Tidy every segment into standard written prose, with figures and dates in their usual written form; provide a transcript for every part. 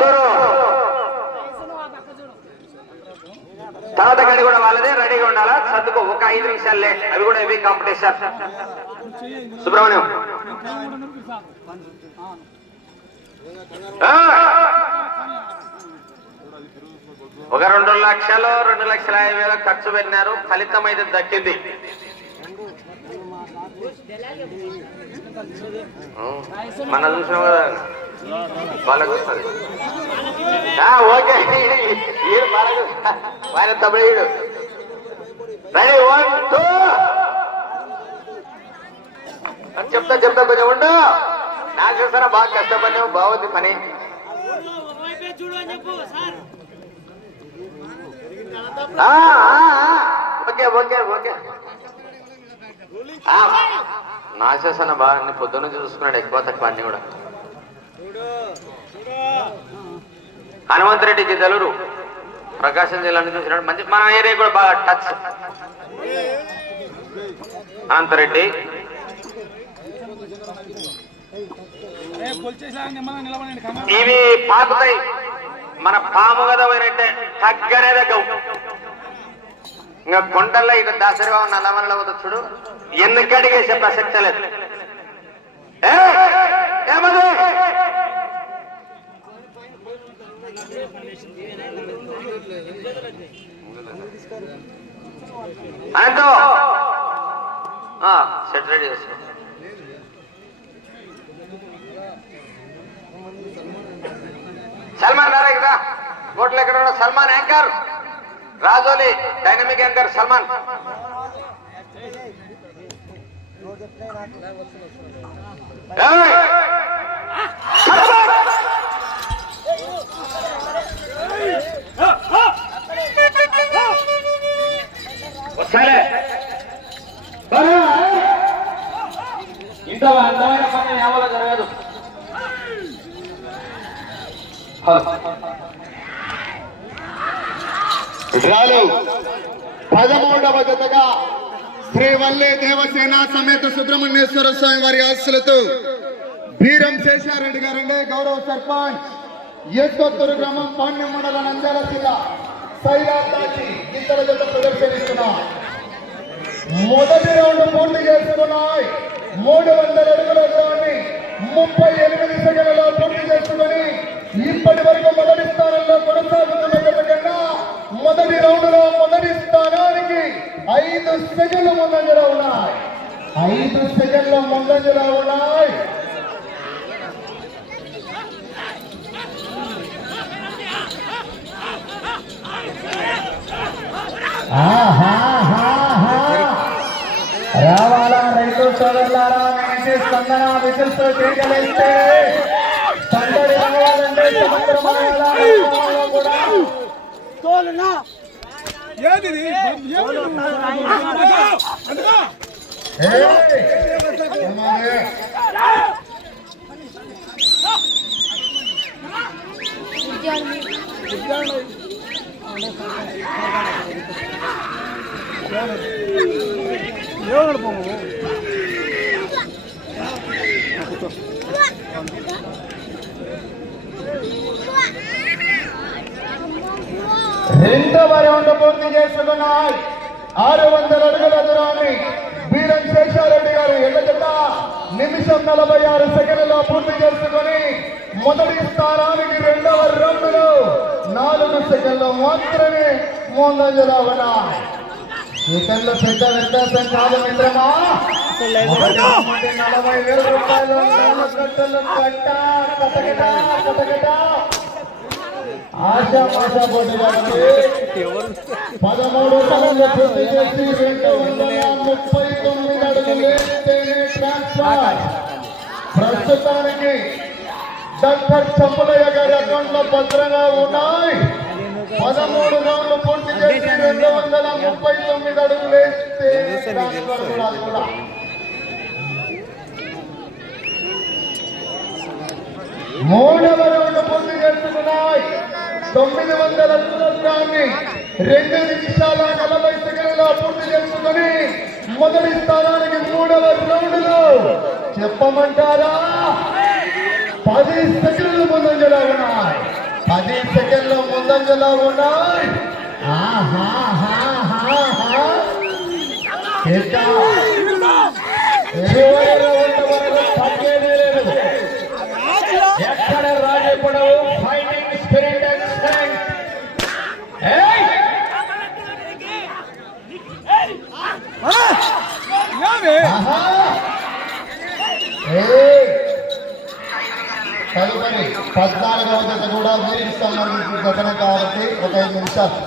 కొత్తూరు తర్వాత గడి కూడా వాళ్ళదే రెడీగా ఉండాలా సర్దుకో ఒక 5 నిమిషాలే అవి కూడా ఇవి కాంపిటీషన్ సుబ్రహ్మణ్యం ఒక 2 లక్షలు 2,50,000 ఖర్చు పెట్టినారు ఫలితం అయితే దక్కింది మన చూసినాం కదా వాళ్ళకు వస్తుంది ఓకే ఆయన తమిళ రెడీ 1 2 చెప్తా కొంచెం ఉండు నాకు చూస్తారా బాగా కష్టపడినావు బాగుంది పని ఓకే నా చేసాను బాగా పొద్దు నుంచి చూసుకున్నాడు ఎక్కువ తక్కువ అన్ని కూడా హనుమంతరెడ్డి జిద్దలూరు ప్రకాశం జిల్లా నుంచి చూసినాడు మంచి మన ఏరియా కూడా బాగా టచ్ అనంతరెడ్డి ఇవి పాకుతాయి మన పాము కదా పోయినట్టే తగ్గనే తగ్గవు ఇంకా కొండల్లో ఇక దాసరిగా ఉన్న నల్లమల్ల వద్ద చూడు ఎందుకు వేసే ప్రసక్తే లేదు ఏమది అంతో సెట్ రెడీ చేసుకో సల్మాన్ రారా కదా కోట్లు ఎక్కడ ఉన్నా Salman anchor Rajoli dynamic anchor Salman వస్తాలే ఇంత అందమైన పని ఏమో జరగదు రాలు 13వ జతగా శ్రీ వల్లే దేవసేన సమేత సుబ్రహ్మణ్యేశ్వర స్వామి వారి ఆశీస్సులతో బీరం శేషారెడ్డి గారండి గౌరవ సర్పంచ్ ఎత్తొత్తూరు గ్రామం పాండ్యం మండలం నంద్యాల జిల్లా సైలాతాచి ఇతర జత ప్రదర్శనిస్తున్నారు మొదటి రౌండ్ పూర్తి చేసుకున్నాయి 300 అడుగుల దూరాన్ని 38 సెకండ్లలో పూర్తి చేసుకుని ఇప్పటి వరకు మొదటి స్థానంలో కొనసాగుతున్న జత కన్నా మొదటి రౌండ్ లో మొదటి స్థానానికి 5 సెకండ్లు ముందంజలో ఉన్నాయి 5 సెకండ్ల ముందంజలో ఉన్నాయి రావాలా రైతు సోదరులారా స్పందన విజులతో చేయగలిగితే సందడి రావాలంటే రెండవ రౌండ్ పూర్తి చేసుకున్నాయి 600 అడుగుల దూరాన్ని బీరం శేషారెడ్డి గారు ఎల్ల జత నిమిషం 46 సెకండ్లలో పూర్తి చేసుకుని మొదటి స్థానానికి రెండవ రౌండ్ లో 4 సెకండ్లు మాత్రమే ముందంజలో ఉన్నాయి సెకండ్లు పెద్ద వ్యత్యాసం కాదు మిత్రమా 40,000 రూపాయలు కట్టలు కట్టకట ఆశా పోటీగా 13 సార్లు పూర్తి చేసి 239 అడుగులు ట్రాన్స్ఫర్ ప్రస్తుతానికి డాక్టర్ చంపలయ్య గారి అకౌంట్ లో భద్రంగా ఉన్నాయి 13 రౌండ్లు పూర్తి చేసి 239 అడుగులు వేస్తే ట్రాన్స్ఫర్ కూడా మూడవ రౌండ్ పూర్తి చేసుకున్నాయి 900 అడుగుల దూరాన్ని 2 నిమిషాల 40 సెకండ్లలో పూర్తి చేసుకుని మొదటి స్థానానికి మూడవ రౌండ్ లో చెప్పమంటారా 10 సెకండ్లు ముందంజలో ఉన్నాయి 10 సెకండ్ల ముందంజలో ఉన్నాయి. ఎక్కడ రాజపడవు ఫైటింగ్ స్పిరిట్ అండ్ స్ట్రెంగ్త్. తదుపరి 14వ జత కూడా వీరికి సంబంధించిన జతన కాబట్టి ఒక 5 నిమిషాలు.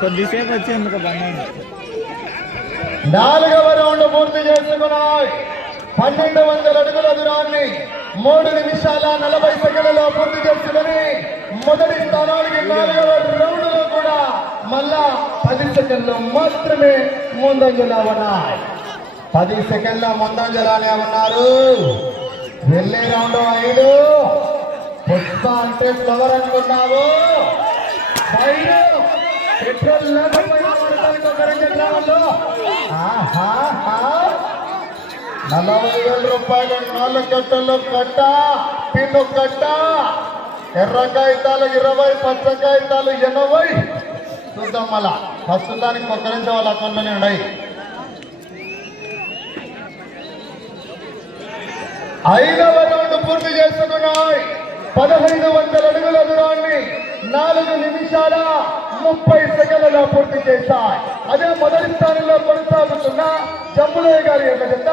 కొద్దిసేపు వచ్చి ఎందుకు బండి 4వ రౌండ్ పూర్తి చేసుకున్నాయి. 1200 అడుగుల దూరాన్ని 3 నిమిషాల 40 సెకండ్లలో పూర్తి చేసుకుని మొదటి స్థానానికి 4వ రౌండ్ లో కూడా మళ్ళా 10 సెకండ్లు మాత్రమే ముందంజలో ఉన్నాయి. 10 సెకండ్ల ముందంజలానే ఉన్నారు. వెళ్ళే రౌండ్ 5. పుష్ప అంటే ఫ్లవర్ అనుకున్నావు. 5 పెట్రోల్ లేకపోయినా పడతానికి ఒక 2 గ్రాములు. 40,000 రూపాయలు 4 కట్టలు కట్ట, పిన్ను కట్ట. ఎర్ర కాగితాలు 20, పచ్చ కాగితాలు 80. చూద్దాం మళ్ళా ఫస్ట్ దానికి ఒక్క నుంచి వాళ్ళ అకౌంట్లోనే ఉన్నాయి. 5వ రౌండ్ పూర్తి చేసుకున్నాయి. 1500 అడుగుల దూరాన్ని 4 నిమిషాల 30 సెకండ్లలో పూర్తి చేశాయి. అదే మొదటి స్థానంలో కొనసాగుతున్న జంబులయ్య గారి యొక్క జత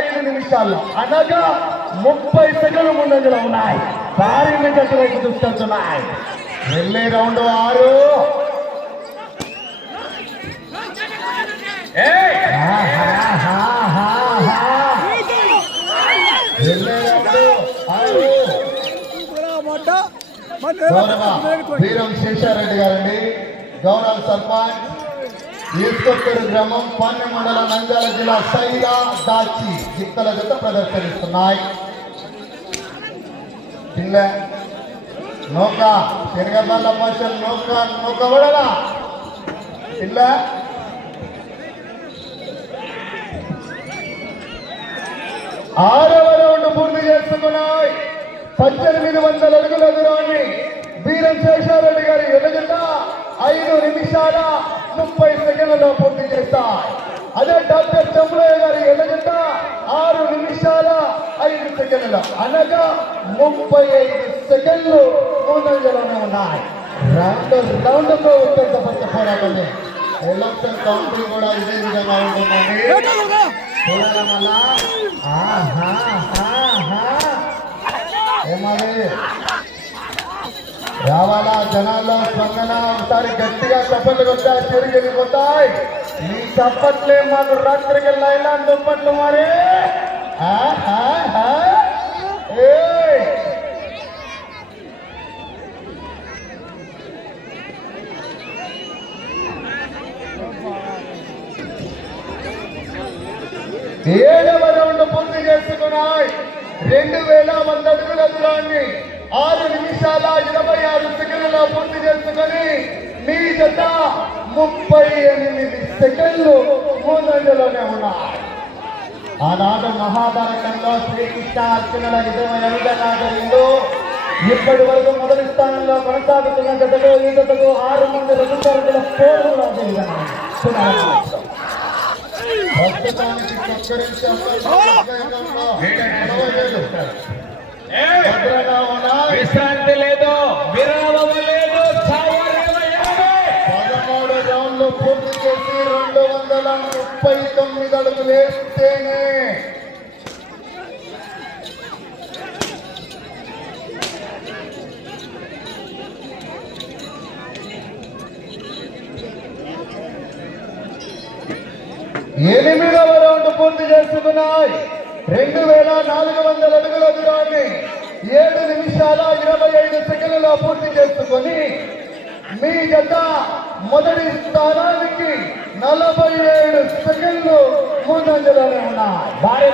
5 నిమిషాల్లో అనగా 30 సెకండ్ల ముందంజలో ఉన్నాయి. భారీ జట్టు వైపు దృష్టిస్తున్నాయి. వెళ్ళే రౌండ్ 6. వీరం శేషారెడ్డి గారండి, గౌరవ సర్పంచ్, ఈస్కొత్తూరు గ్రామం, పాణ్య మండలం, నంద్యాల జిల్లా. సైలా దాచి జిక్కల జత ప్రదర్శనిస్తున్నాయి. నౌక శనగబాల భాష నౌక వడలా ಇಲ್ಲ 6వ రౌండ్ పూర్తి చేసుకున్నాయి. 1800 అడుగుల దూరాన్ని వీరం శేషారెడ్డి గారి ఎదుట 5 నిమిషాల 30 సెకండ్లలో పూర్తి చేస్తాయి. అదే డాక్టర్ జంబులయ్య గారి ఎదుట 6 నిమిషాల 5 సెకండ్లు అనగా 35 సెకండ్లు ముందంజలోనే ఉన్నాయి. రౌండ్కు ఉత్తేజపరిచే పోరాటమే. ఎలక్షన్ కౌంటింగ్ కూడా ఇదే విధంగా ఉంటుందండి. చూడడం వల్ల ఏమది రావాలా జనాల్లో స్పందన. ఒకసారి గట్టిగా చప్పట్లు కొట్టా తిరిగి వెళ్ళిపోతాయి. ఈ చప్పట్లే మాకు రాత్రికి లైలా దుప్పట్లు మరి. ఏడవ రౌండ్ పూర్తి చేసుకున్నాయి. 2100 అడుగుల దూరాన్ని 6 నిమిషాల 26 సెకండ్లలో పూర్తి చేసుకుని మీ జత 38 సెకండ్లు ముందంజలోనే ఉన్నాయి. ఆనాడు మహాభారతంలో శ్రీకృష్ణ అర్జునుల నిజమైన విధంగా జరిగిందో ఇప్పటి వరకు మొదటి స్థానంలో కొనసాగుతున్న జతలో ఈ జతకు 6 మంది రజతారుల పోరు అదే విధంగా ప్రస్తుతానికి విశ్రాంతి లేదు, విరామము లేదు. 13 రౌండ్లు పూర్తి చేసి 239 అడుగులు వేస్తేనే ఎనిమిదవ రౌండ్ పూర్తి చేసుకున్నాయి. 2400 అడుగుల దూరాన్ని 7 నిమిషాల 25 సెకండ్లలో పూర్తి చేసుకుని మీ జత మొదటి స్థానానికి 47 సెకండ్లు ముందంజలోనే ఉన్నాయి.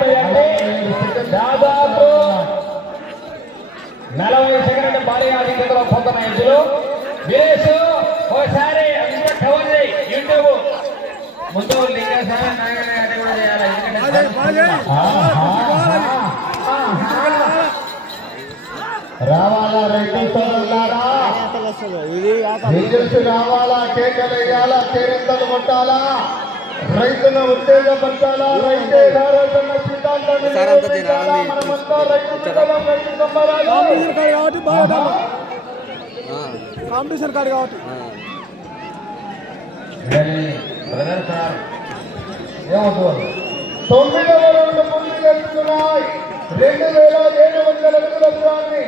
దాదాపు 40 సెకండ్ల భారీ ఆధిక్యతలో పొందిన ఎద్దులు. వీరేష్ ఒకసారి అంతా కవర్ చేయి. యూట్యూబ్ ముందు లింగేశ్వర నాయకుడు కూడా చేయాలి. రావాలా రైతు సోదరులారా, విజిల్స్ రావాలా, కేకలు వేయాలా, కేరింతలు కొట్టాలా, రైతును ఉత్తేజపరచాలా, రైతే రారోజన్న సిద్ధాంతాన్ని నిరూపించాలా. మనమంతా రైతు బిడ్డలం, రైతు సంబరాలు. కాంపిటీషన్ కార్డు కాబట్టి ఏమవుతుంది 9వ రౌండ్ పూర్తి చేస్తున్నాయి. 2700 అడుగుల దూరాన్ని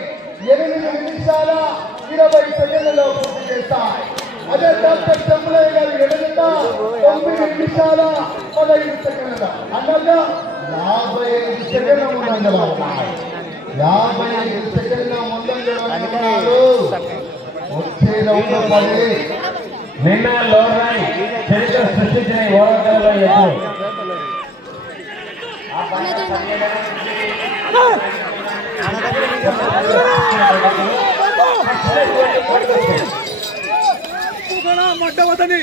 8 నిమిషాల 20 సెకండ్లలో పూర్తి చేస్తాయి. అదే డాక్టర్ చెంబులయ్య గారు ఎదుట 9 నిమిషాల 15 సెకండ్ల అనగా 55 సెకండ్ల ముందంజలో ఉన్నాయి. 55 సెకండ్ల ముందంజలో ఉన్నారు. వచ్చే రౌండ్ 10. నిన్న లోరాయ్ చరిత్ర సృష్టించిన ఈ ఓరాటంలో ఎక్కువ మడ్డవతని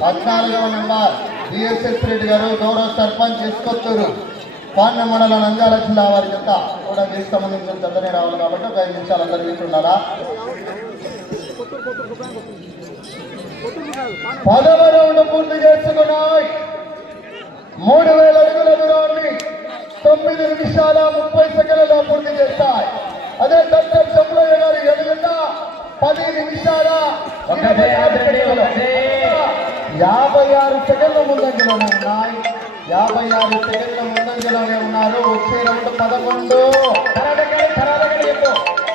14వ నెంబర్ బిఎస్ఎస్ రెడ్డి గారు గౌరవ సర్పంచ్ తీసుకొచ్చారు. పాండ్య మండల నంద్యాల జిల్లా వారి యొక్క కూడా దీనికి సంబంధించిన చెందనే రావాలి కాబట్టి ఒక 5 నిమిషాలు అందరూ వీచున్నారా. 10వ రౌండ్ పూర్తి చేసుకున్నాయి. 3000 అడుగుల దూరాన్ని 9 నిమిషాల 30 సెకండ్లలో పూర్తి చేస్తాయి. అదే డాక్టర్ చెంబులయ్య గారు ఎదుగుట 10 నిమిషాల 56 సెకండ్ల ముందంజలోనే ఉన్నాయి. 56 సెకండ్ల ముందంజలోనే ఉన్నారు. వచ్చే రౌండ్ 11.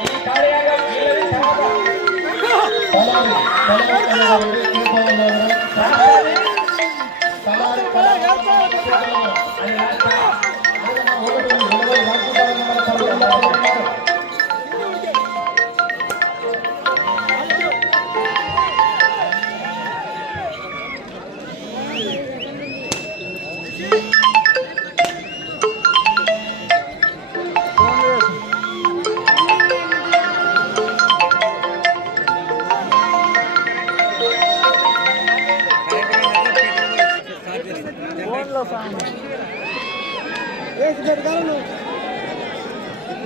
ఈ కార్యాలయం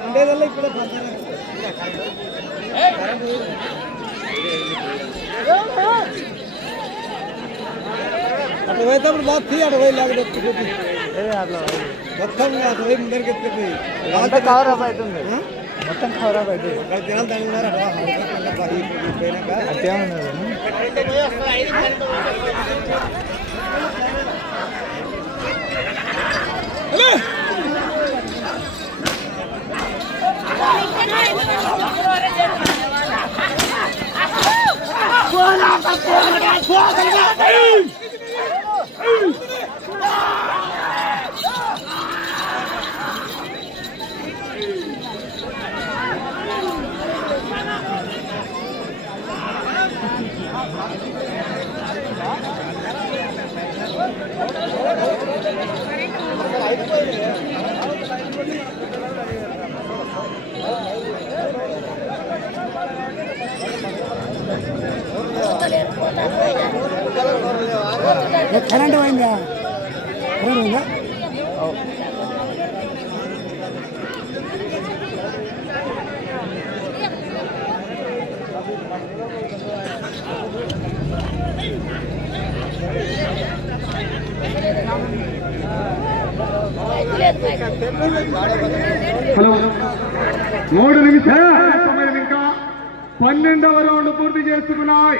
ఉండేదల్లా ఇప్పుడే అటు పోయేటప్పుడు బాగా తీ అటు పోయి లేకపోతే మొత్తం అటు పోయి ముందరికి ఎత్తుకుపోయి కవర్ అప్ అవుతుంది. మొత్తం కవర్ అప్ అవుతుంది. అక్కడ జనాలు తగిలినారు పోయినాక అట్టే ఉన్నారు. కరెంట్ పోయిందా? కరెంట్ పోయిందా? హలో 3 నిమిషాలు సమయం ఇంకా 12వ రౌండ్ పూర్తి చేసుకున్నాయి.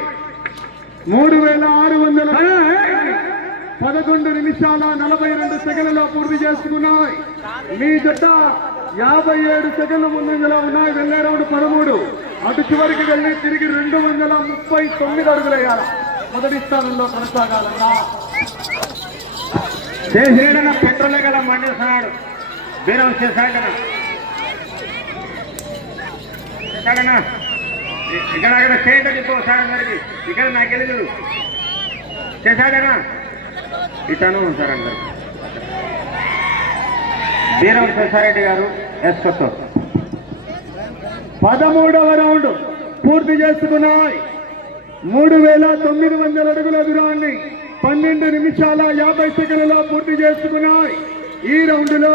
3611 నిమిషాల 42 సెకండ్లలో పూర్తి చేసుకున్నాయి. మీ జట్ట 57 సెకండ్ల ముందంజలో ఉన్నాయి. వెళ్ళే రౌండ్ 13. అటు చివరికి వెళ్ళి తిరిగి 239 అడుగులేయాలి. మొదటి స్థానంలో కొనసాగాలన్నా చేసేడన పెట్రోలే కదా మండిస్తున్నాడు. బీరం చేశాడనా ఇక్కడ అక్కడ చేయండి చెప్పు సార్ అందరికి. ఇక్కడ నాకు వెళ్ళదు చేశాడనా ఇతను సార్ అందరు. బీరం శేషారెడ్డి గారు ఎస్కొత్తో 13వ రౌండ్ పూర్తి చేసుకున్నాయి. 3900 అడుగుల దూరాన్ని 12 నిమిషాల 50 సెకండ్లలో పూర్తి చేసుకున్నాయి. ఈ రౌండ్ లో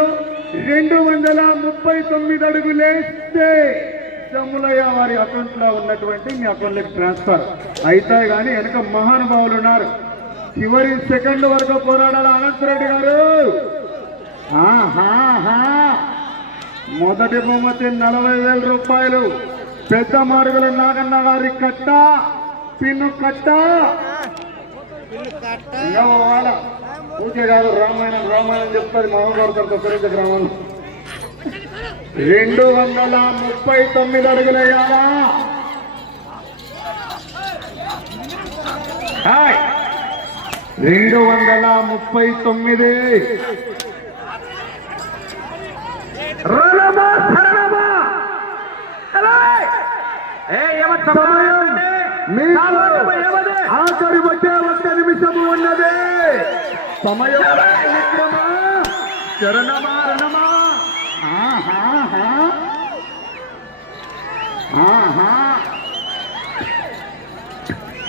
239 అడుగులేస్తే జమ్ములయ్య వారి అకౌంట్ లో ఉన్నటువంటి మీ అకౌంట్ లోకి ట్రాన్స్ఫర్ అయితే గాని వెనక మహానుభావులు ఉన్నారు. చివరి సెకండ్ వరకు పోరాడాలి అనంతరెడ్డి గారు. మొదటి బహుమతి 40,000 రూపాయలు. పెద్ద మార్గుల నాగన్న గారి కట్ట పిన్ను కట్ట పూజ కాదు రామాయణం చెప్తారు మహాభారతంతో సరిగ్గా గ్రామంలో 239 అడుగులయ్యారా. 239 ఆఖరి వచ్చే 1 నిమిషము ఉన్నది. సమయం చరణమారణమా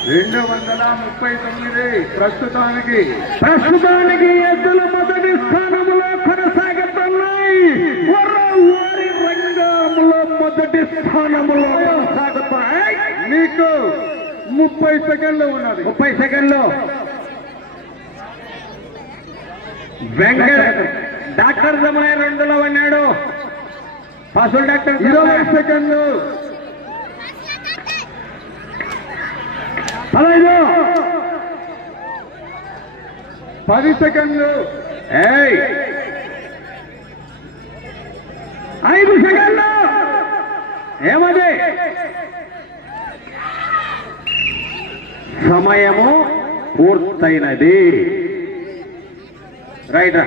239 ప్రస్తుతానికి ఎద్దుల మొదటి స్థానంలో కొనసాగుతున్నాయి. వారి రంగంలో మొదటి స్థానంలో కొనసాగుతాయి. మీకు 30 సెకండ్లు ఉన్నది. 30 సెకండ్లు వెంకట డాక్టర్ జమయ్య 2లో ఉన్నాడు. ఫాసుల్ డాక్టర్ 20 సెకండ్లు 10 సెకండ్లు 5 సెకండ్లు ఏమది సమయము పూర్తయినది. రైట్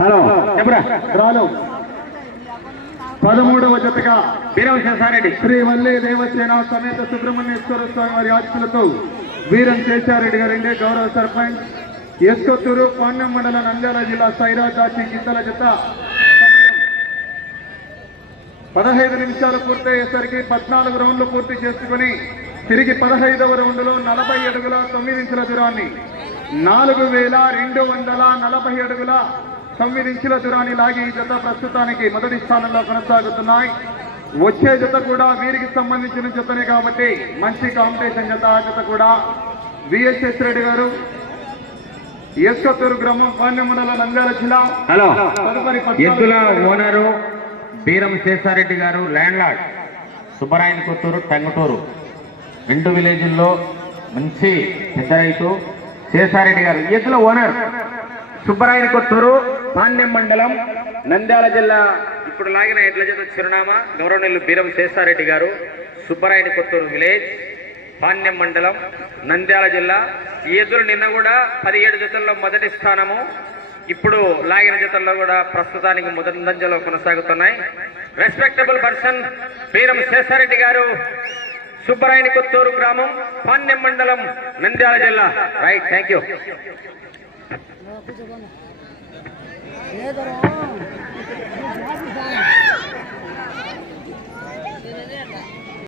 హలో చెప్పరా రాను 13వ జతగా వీరశేషారెడ్డి శ్రీ వల్లి దేవసేన సమేత సుబ్రహ్మణ్యేశ్వర స్వామి వారి ఆశీస్సులతో వీరం శేషారెడ్డి గారండి గౌరవ సర్పంచ్ ఎస్కొత్తూరు పాణ్యం మండలం నంద్యాల జిల్లా సైరాదాచి గిద్దల జత 15 నిమిషాలు పూర్తయ్యేసరికి 14 రౌండ్లు పూర్తి చేసుకుని తిరిగి 15వ రౌండ్లో 40 అడుగుల 9 ఇంచుల దూరాన్ని 4,240 అడుగుల 9 ఇంచుల దూరాన్ని లాగి ఈ జత ప్రస్తుతానికి మొదటి స్థానంలో కొనసాగుతున్నాయి. వచ్చే జత కూడా వీరికి సంబంధించిన జతనే కాబట్టి మంచి కాంపిటీషన్ జత. ఆ జత కూడా విఎస్ఎస్ రెడ్డి గారు ఎస్కొత్తూరు గ్రామం పాణ్యం మండలం నంద్యాల జిల్లా. హలో తదుపరి ఎద్దుల ఓనరు వీరం శేషారెడ్డి గారు, ల్యాండ్ లార్డ్ సుబ్బరాయన కొత్తూరు టంగుటూరు 2 విలేజ్ల్లో మంచి పెద్ద రైతు శేషారెడ్డి గారు. ఎద్దుల ఓనర్ సుబ్బరాయన కొత్తూరు పాణ్యం మండలం నంద్యాల జిల్లా. ఇప్పుడు లాగిన ఎడ్ల జత చిరునామా గౌరవనీయులు వీరం శేషారెడ్డి గారు, సుబ్బరాయన కొత్తూరు విలేజ్, పాణ్యం మండలం, నంద్యాల జిల్లా. ఈ ఎద్దులు నిన్న కూడా 17 జతల్లో మొదటి స్థానము, ఇప్పుడు లాగిన జతల్లో కూడా ప్రస్తుతానికి మొదటి దంజలో కొనసాగుతున్నాయి. రెస్పెక్టబుల్ పర్సన్ వీరం శేషారెడ్డి గారు, సుబ్బరాయని కొత్తూరు గ్రామం, పాణ్యం మండలం, నంద్యాల జిల్లా. Right, thank you. ये करो